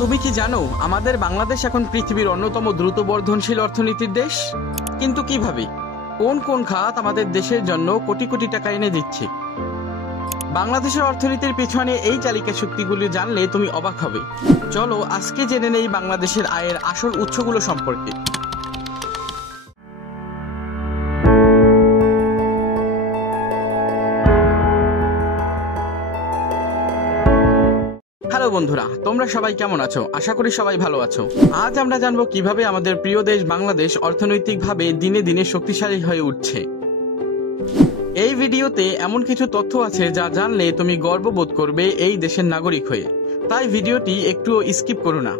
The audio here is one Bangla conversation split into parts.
তুমি কি জানো আমাদের বাংলাদেশ এখন পৃথিবীর অন্যতম দ্রুত বর্ধনশীল অর্থনীতির দেশ? কিন্তু কিভাবে? কোন কোন খাত আমাদের দেশের জন্য কোটি কোটি টাকা এনে দিচ্ছে? বাংলাদেশের অর্থনীতির পিছনে এই চালিকা শক্তিগুলি জানলে তুমি অবাক হবে। চলো আজকে জেনে নেই বাংলাদেশের আয়ের আসল উৎসগুলো সম্পর্কে। হ্যালো বন্ধুরা, তোমরা সবাই কেমন আছো? আশা করি সবাই ভালো আছো। আজ আমরা জানবো কিভাবে আমাদের প্রিয় দেশ বাংলাদেশ অর্থনৈতিকভাবে দিনে দিনে শক্তিশালী হয়ে উঠছে। এই ভিডিওতে এমন কিছু তথ্য আছে যা জানলে তুমি গর্ববোধ করবে এই দেশের নাগরিক হয়ে, তাই ভিডিওটি একটুও স্কিপ করো না।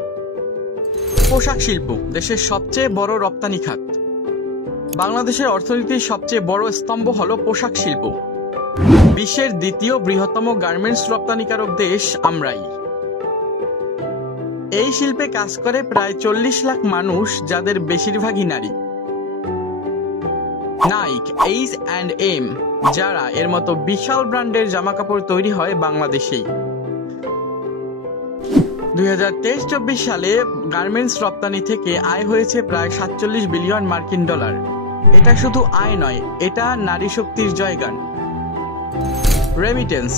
পোশাক শিল্প দেশের সবচেয়ে বড় রপ্তানি খাত। বাংলাদেশের অর্থনীতির সবচেয়ে বড় স্তম্ভ হলো পোশাক শিল্প। বিশ্বের দ্বিতীয় বৃহত্তম গার্মেন্টস রপ্তানিকারক দেশ আমরাই। এই শিল্পে কাজ করে প্রায় 40 লাখ মানুষ, যাদের বেশিরভাগই নারী। নাইক, H&M, যারা এর মতো বিশাল ব্র্যান্ডের জামাকাপড় তৈরি হয় বাংলাদেশেই। 2023-24 সালে গার্মেন্টস রপ্তানি থেকে আয় হয়েছে প্রায় 47 বিলিয়ন মার্কিন ডলার। এটা শুধু আয় নয়, এটা নারী শক্তির জয়গান। রেমিটেন্স,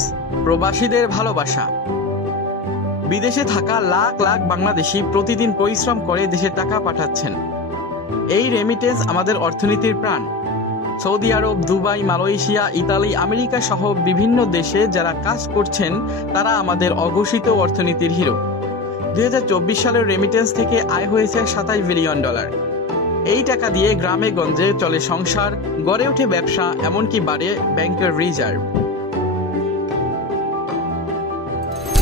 প্রবাসীদের ভালোবাসা। বিদেশে থাকা লাখ লাখ বাংলাদেশি প্রতিদিন পরিশ্রম করে দেশে টাকা পাঠাচ্ছেন। এই রেমিটেন্স আমাদের অর্থনীতির প্রাণ। সৌদি আরব, দুবাই, মালয়েশিয়া, ইতালি, আমেরিকা সহ বিভিন্ন দেশে যারা কাজ করছেন তারা আমাদের অঘোষিত অর্থনীতির হিরো। 2024 সালের রেমিটেন্স থেকে আয় হয়েছে 27 বিলিয়ন ডলার। এই টাকা দিয়ে গ্রামে গঞ্জে চলে সংসার, গড়ে ওঠে ব্যবসা, এমনকি বাড়ে ব্যাংকের রিজার্ভ।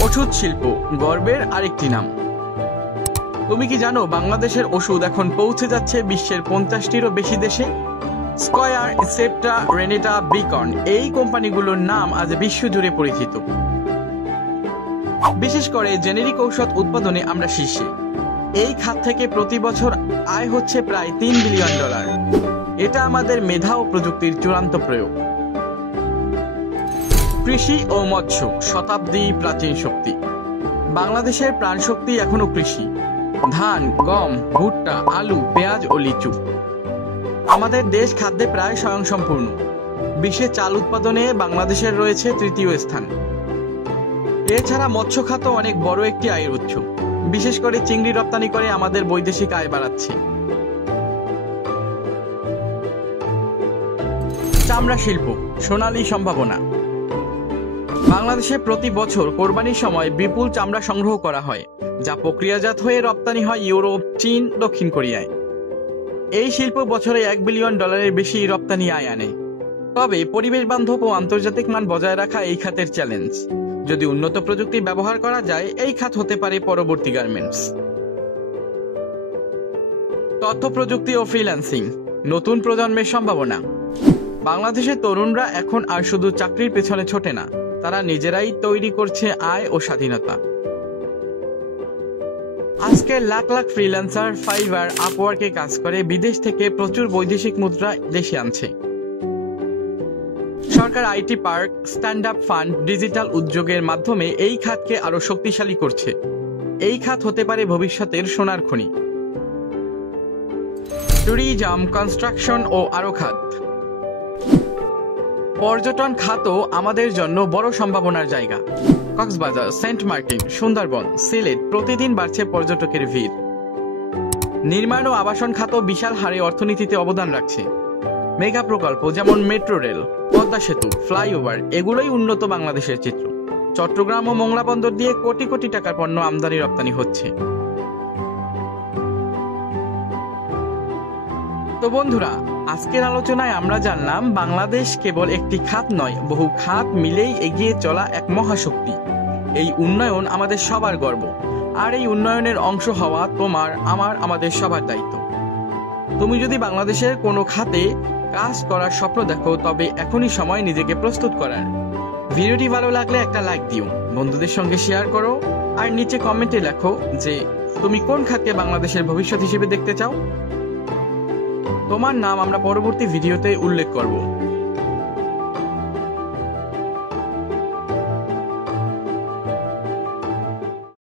ওষুধ শিল্প গর্বের আরেকটি নাম। তুমি কি জানো বাংলাদেশের ওষুধ এখন পৌঁছে যাচ্ছে বিশ্বের 50টিরও বেশি দেশে? স্কয়ার, সেপ্টা, রেনেটা, বিকন, এই কোম্পানিগুলোর নাম আজ বিশ্বজুড়ে পরিচিত। বিশেষ করে জেনেরিক ঔষধ উৎপাদনে আমরা শীর্ষে। এই খাত থেকে প্রতি বছর আয় হচ্ছে প্রায় 3 বিলিয়ন ডলার। এটা আমাদের মেধা ও প্রযুক্তির চূড়ান্ত প্রয়োগ। কৃষি ও মৎস্য শতাব্দী প্রাচীন শক্তি। বাংলাদেশের প্রাণশক্তি এখনো কৃষি। ধান, গম, ভুট্টা, আলু, পেঁয়াজ ও লিচু। আমাদের দেশ খাদ্যে প্রায় স্বয়ংসম্পূর্ণ। বিশ্বে চাল উৎপাদনে বাংলাদেশের রয়েছে তৃতীয় স্থান। এছাড়া মৎস্য খাত অনেক বড় একটি আয়ের উৎস। বিশেষ করে চিংড়ি রপ্তানি করে আমাদের বৈদেশিক আয় বাড়াচ্ছে। চামড়া শিল্প সোনালী সম্ভাবনা। বাংলাদেশে প্রতি বছর কোরবানির সময় বিপুল চামড়া সংগ্রহ করা হয়, যা প্রক্রিয়াজাত হয়ে রপ্তানি হয় ইউরোপ, চীন, দক্ষিণ কোরিয়ায়। এই শিল্প বছরে 1 বিলিয়ন ডলারের বেশি রপ্তানি আয় আনে। তবে পরিবেশ বান্ধব ও আন্তর্জাতিক মান বজায় রাখা এই খাতের চ্যালেঞ্জ। যদি উন্নত প্রযুক্তি ব্যবহার করা যায়, এই খাত হতে পারে পরবর্তী গার্মেন্টস। তথ্য প্রযুক্তি ও ফ্রিল্যান্সিং নতুন প্রজন্মের সম্ভাবনা। বাংলাদেশের তরুণরা এখন আর শুধু চাকরির পেছনে ছোটে না, তারা নিজেরাই তৈরি করছে আয় ও স্বাধীনতা। আজকে লাখ লাখ ফ্রিল্যান্সার ফাইবার, আপওয়ার্কে কাজ করে বিদেশ থেকে প্রচুর বৈদেশিক মুদ্রা দেশে আনছে। সরকার IT park, stand up fund, digital উদ্যোগের মাধ্যমে এই খাতকে আরো শক্তিশালী করছে। এই খাত হতে পারে ভবিষ্যতের সোনার খনি। ট্যুরিজম, কনস্ট্রাকশন ও আরো খাত। পর্যটন খাতও আমাদের জন্য বড় সম্ভাবনার জায়গা। কক্সবাজার, সেন্ট মার্টিন, সুন্দরবন, সিলেট প্রতিদিন বাড়ছে পর্যটকের ভিড়। নির্মাণ ও আবাসন খাতও বিশাল হারে অর্থনীতিতে অবদান রাখছে। মেগা প্রকল্প যেমন মেট্রো রেল, পদ্মা সেতু, ফ্লাইওভার এগুলোই উন্নত বাংলাদেশের চিত্র। চট্টগ্রাম ও মোংলা বন্দর দিয়ে কোটি কোটি টাকার পণ্য আমদানি রপ্তানি হচ্ছে। তো বন্ধুরা, আজকের আলোচনায় আমরা জানলাম বাংলাদেশ কেবল একটি খাত নয়, বহু খাত মিলেই এগিয়ে চলা এক মহাশক্তি। এই উন্নয়ন আমাদের সবার গর্ব, আর এই উন্নয়নের অংশ হওয়া তোমার, আমার, আমাদের সবার দায়িত্ব। তুমি যদি বাংলাদেশের কোনো খাতে কাজ করার স্বপ্ন দেখো, তবে এখনই সময় নিজেকে প্রস্তুত করার। ভিডিওটি ভালো লাগলে একটা লাইক দিও, বন্ধুদের সঙ্গে শেয়ার করো, আর নিচে কমেন্টে লেখো যে তুমি কোন খাতকে বাংলাদেশের ভবিষ্যৎ হিসেবে দেখতে চাও। তোমার নাম আমরা পরবর্তী ভিডিওতে উল্লেখ করব।